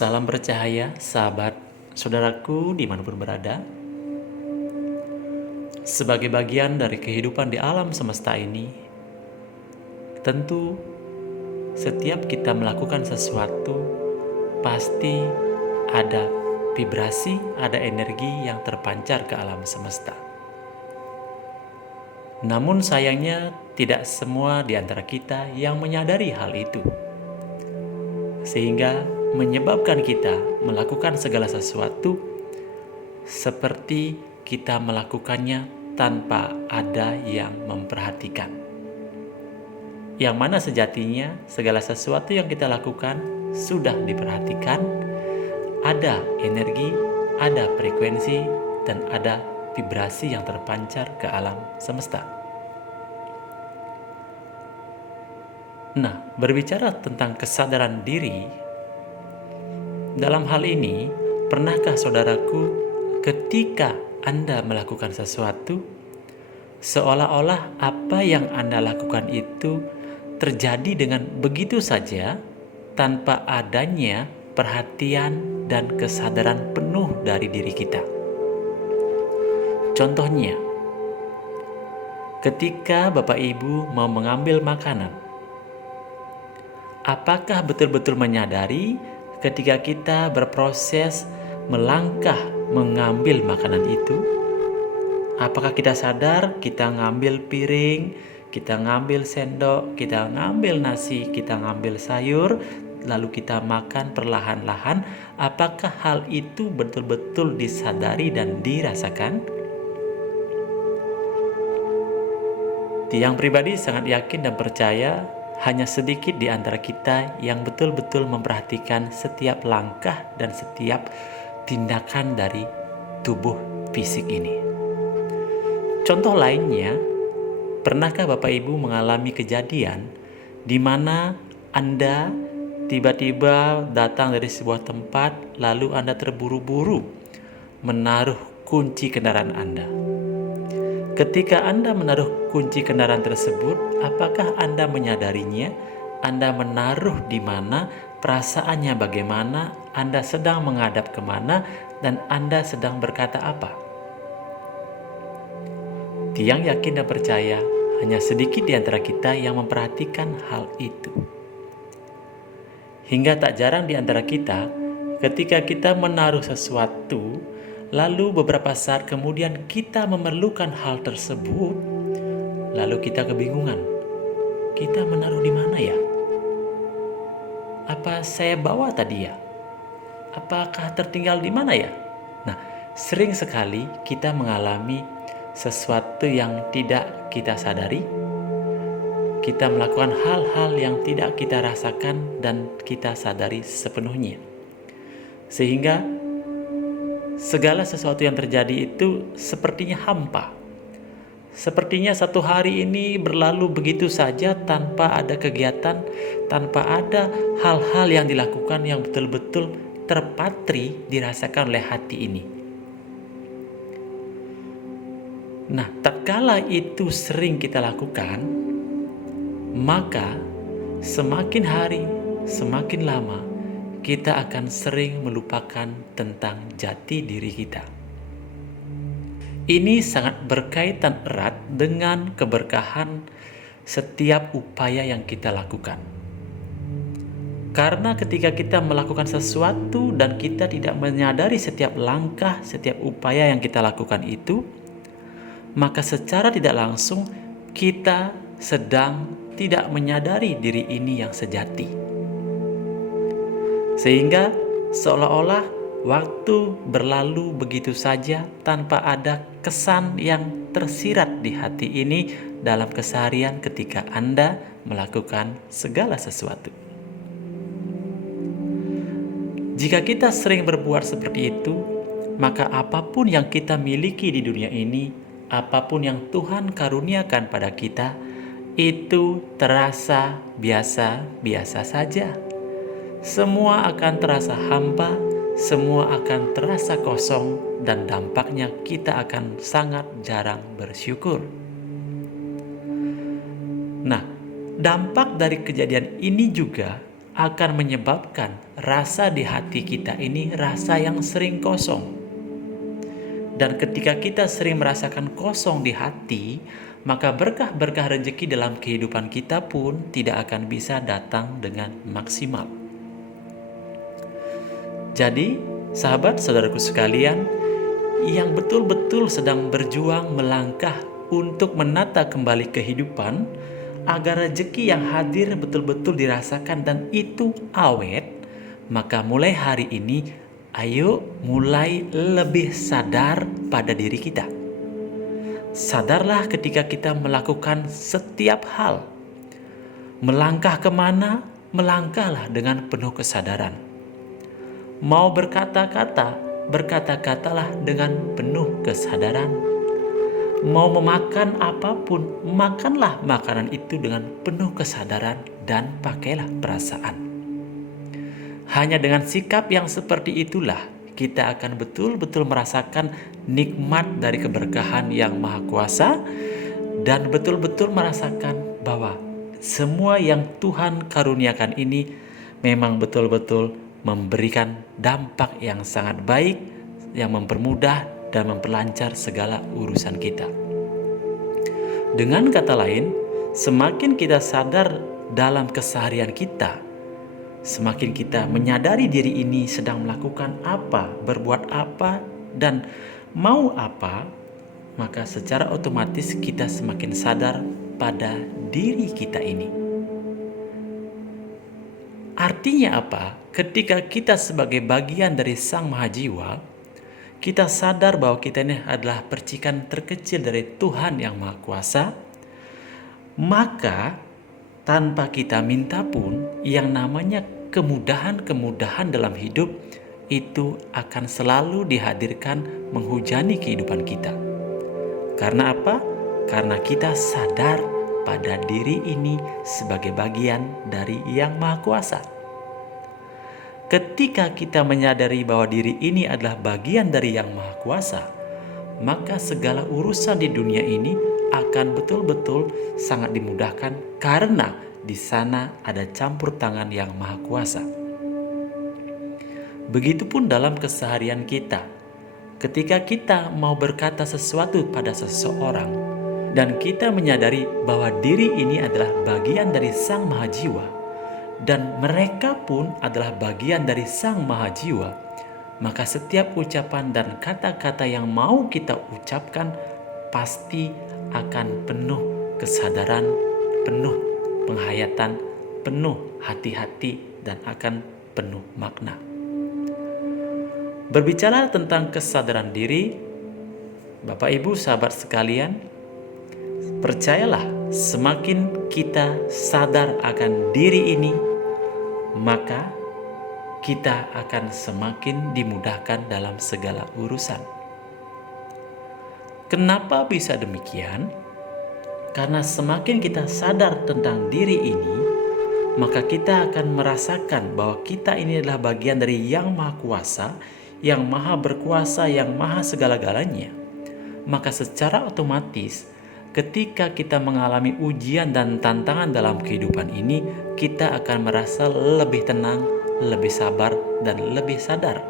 Salam bercahaya, sahabat, saudaraku dimanapun berada. Sebagai bagian dari kehidupan di alam semesta ini, tentu setiap kita melakukan sesuatu, pasti ada vibrasi, ada energi yang terpancar ke alam semesta. Namun sayangnya tidak semua di antara kita yang menyadari hal itu, sehingga menyebabkan kita melakukan segala sesuatu seperti kita melakukannya tanpa ada yang memperhatikan. Yang mana sejatinya segala sesuatu yang kita lakukan sudah diperhatikan, ada energi, ada frekuensi, dan ada vibrasi yang terpancar ke alam semesta. Nah, berbicara tentang kesadaran diri, dalam hal ini, pernahkah saudaraku ketika Anda melakukan sesuatu, seolah-olah apa yang Anda lakukan itu terjadi dengan begitu saja tanpa adanya perhatian dan kesadaran penuh dari diri kita? Contohnya, ketika Bapak Ibu mau mengambil makanan, apakah betul-betul menyadari ketika kita berproses melangkah mengambil makanan itu? Apakah kita sadar kita ngambil piring, kita ngambil sendok, kita ngambil nasi, kita ngambil sayur, lalu kita makan perlahan-lahan? Apakah hal itu betul-betul disadari dan dirasakan? Tiang pribadi sangat yakin dan percaya hanya sedikit di antara kita yang betul-betul memperhatikan setiap langkah dan setiap tindakan dari tubuh fisik ini. Contoh lainnya, pernahkah Bapak Ibu mengalami kejadian di mana Anda tiba-tiba datang dari sebuah tempat lalu Anda terburu-buru menaruh kunci kendaraan Anda? Ketika Anda menaruh kunci kendaraan tersebut, apakah Anda menyadarinya? Anda menaruh di mana, perasaannya bagaimana, Anda sedang menghadap kemana, dan Anda sedang berkata apa? Tiang yakin dan percaya, hanya sedikit di antara kita yang memperhatikan hal itu. Hingga tak jarang di antara kita, ketika kita menaruh sesuatu, lalu beberapa saat kemudian kita memerlukan hal tersebut, lalu kita kebingungan. Kita menaruh di mana ya? Apa saya bawa tadi ya? Apakah tertinggal di mana ya? Nah, sering sekali kita mengalami sesuatu yang tidak kita sadari. Kita melakukan hal-hal yang tidak kita rasakan dan kita sadari sepenuhnya. Sehingga segala sesuatu yang terjadi itu sepertinya hampa. Sepertinya satu hari ini berlalu begitu saja tanpa ada kegiatan, tanpa ada hal-hal yang dilakukan yang betul-betul terpatri dirasakan oleh hati ini. Nah, tatkala itu sering kita lakukan, maka semakin hari, semakin lama, kita akan sering melupakan tentang jati diri kita. Ini sangat berkaitan erat dengan keberkahan setiap upaya yang kita lakukan. Karena ketika kita melakukan sesuatu dan kita tidak menyadari setiap langkah, setiap upaya yang kita lakukan itu, maka secara tidak langsung kita sedang tidak menyadari diri ini yang sejati. Sehingga seolah-olah waktu berlalu begitu saja tanpa ada kesan yang tersirat di hati ini dalam keseharian ketika Anda melakukan segala sesuatu. Jika kita sering berbuat seperti itu, maka apapun yang kita miliki di dunia ini, apapun yang Tuhan karuniakan pada kita, itu terasa biasa-biasa saja. Semua akan terasa hampa, semua akan terasa kosong, dan dampaknya kita akan sangat jarang bersyukur. Nah, dampak dari kejadian ini juga akan menyebabkan rasa di hati kita ini rasa yang sering kosong. Dan ketika kita sering merasakan kosong di hati, maka berkah-berkah rezeki dalam kehidupan kita pun tidak akan bisa datang dengan maksimal. Jadi, sahabat saudaraku sekalian, yang betul-betul sedang berjuang melangkah untuk menata kembali kehidupan, agar rezeki yang hadir betul-betul dirasakan dan itu awet, maka mulai hari ini, ayo mulai lebih sadar pada diri kita. Sadarlah ketika kita melakukan setiap hal. Melangkah kemana, melangkahlah dengan penuh kesadaran. Mau berkata-kata, berkata-katalah dengan penuh kesadaran. Mau memakan apapun, makanlah makanan itu dengan penuh kesadaran dan pakailah perasaan. Hanya dengan sikap yang seperti itulah kita akan betul-betul merasakan nikmat dari keberkahan yang Maha Kuasa dan betul-betul merasakan bahwa semua yang Tuhan karuniakan ini memang betul-betul memberikan dampak yang sangat baik, yang mempermudah dan memperlancar segala urusan kita. Dengan kata lain, semakin kita sadar dalam keseharian kita, semakin kita menyadari diri ini sedang melakukan apa, berbuat apa, dan mau apa, maka secara otomatis kita semakin sadar pada diri kita ini. Artinya apa? Ketika kita sebagai bagian dari Sang Maha Jiwa, kita sadar bahwa kita ini adalah percikan terkecil dari Tuhan yang Maha Kuasa, maka tanpa kita minta pun yang namanya kemudahan-kemudahan dalam hidup itu akan selalu dihadirkan menghujani kehidupan kita. Karena apa? Karena kita sadar pada diri ini sebagai bagian dari Yang Maha Kuasa. Ketika kita menyadari bahwa diri ini adalah bagian dari Yang Maha Kuasa, maka segala urusan di dunia ini akan betul-betul sangat dimudahkan karena di sana ada campur tangan Yang Maha Kuasa. Begitupun dalam keseharian kita. Ketika kita mau berkata sesuatu pada seseorang dan kita menyadari bahwa diri ini adalah bagian dari Sang Maha Jiwa dan mereka pun adalah bagian dari Sang Maha Jiwa, maka setiap ucapan dan kata-kata yang mau kita ucapkan pasti akan penuh kesadaran, penuh penghayatan, penuh hati-hati, dan akan penuh makna. Berbicara tentang kesadaran diri, Bapak Ibu sahabat sekalian, percayalah semakin kita sadar akan diri ini, maka kita akan semakin dimudahkan dalam segala urusan. Kenapa bisa demikian? Karena semakin kita sadar tentang diri ini, maka kita akan merasakan bahwa kita ini adalah bagian dari Yang Maha Kuasa, Yang Maha Berkuasa, Yang Maha Segala-galanya. Maka secara otomatis ketika kita mengalami ujian dan tantangan dalam kehidupan ini, kita akan merasa lebih tenang, lebih sabar, dan lebih sadar.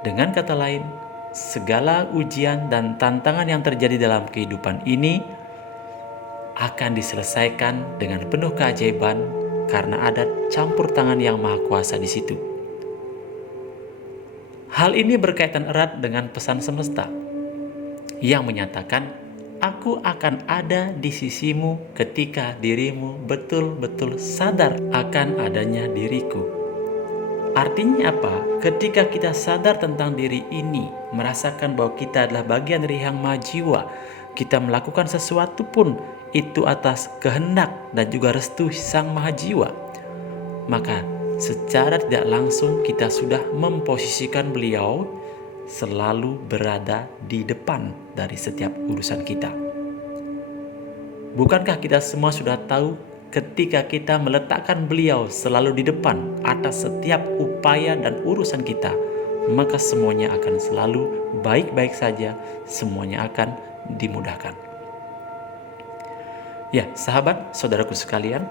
Dengan kata lain, segala ujian dan tantangan yang terjadi dalam kehidupan ini akan diselesaikan dengan penuh keajaiban karena ada campur tangan Yang Maha Kuasa di situ. Hal ini berkaitan erat dengan pesan semesta yang menyatakan, "Aku akan ada di sisimu ketika dirimu betul-betul sadar akan adanya diriku." Artinya apa? Ketika kita sadar tentang diri ini, merasakan bahwa kita adalah bagian dari Yang Maha Jiwa, kita melakukan sesuatu pun itu atas kehendak dan juga restu Sang Maha Jiwa, maka secara tidak langsung kita sudah memposisikan beliau selalu berada di depan dari setiap urusan kita. Bukankah kita semua sudah tahu ketika kita meletakkan beliau selalu di depan atas setiap upaya dan urusan kita, maka semuanya akan selalu baik-baik saja, semuanya akan dimudahkan. Ya, sahabat, saudaraku sekalian,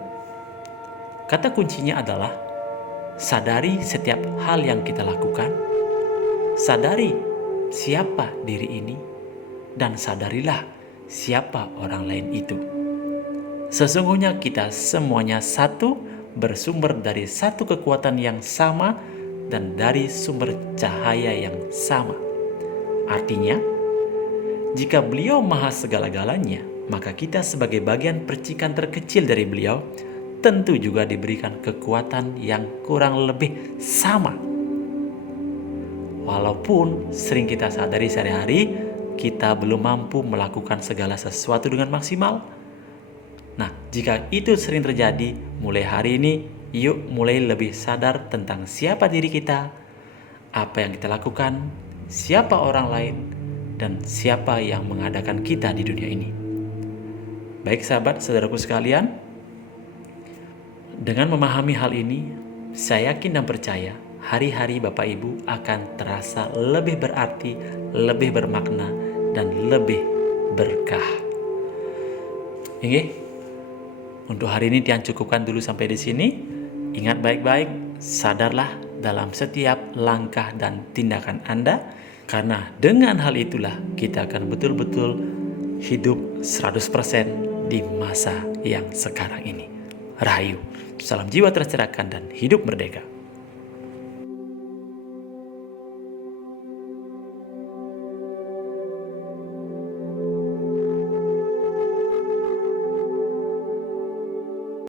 kata kuncinya adalah Sadari setiap hal yang kita lakukan, sadari siapa diri ini, dan sadarilah siapa orang lain itu. Sesungguhnya kita semuanya satu, bersumber dari satu kekuatan yang sama dan dari sumber cahaya yang sama. Artinya, jika Beliau maha segala-galanya, maka kita sebagai bagian percikan terkecil dari Beliau tentu juga diberikan kekuatan yang kurang lebih sama. Walaupun sering kita sadari sehari-hari kita belum mampu melakukan segala sesuatu dengan maksimal. Nah, jika itu sering terjadi, mulai hari ini yuk mulai lebih sadar tentang siapa diri kita, apa yang kita lakukan, siapa orang lain, dan siapa yang mengadakan kita di dunia ini. Baik sahabat saudaraku sekalian, dengan memahami hal ini, saya yakin dan percaya hari-hari Bapak Ibu akan terasa lebih berarti, lebih bermakna, dan lebih berkah. Oke? Untuk hari ini Tian cukupkan dulu sampai di sini. Ingat baik-baik, sadarlah dalam setiap langkah dan tindakan Anda, karena dengan hal itulah kita akan betul-betul hidup 100% di masa yang sekarang ini. Rahayu, salam jiwa tercerahkan dan hidup merdeka.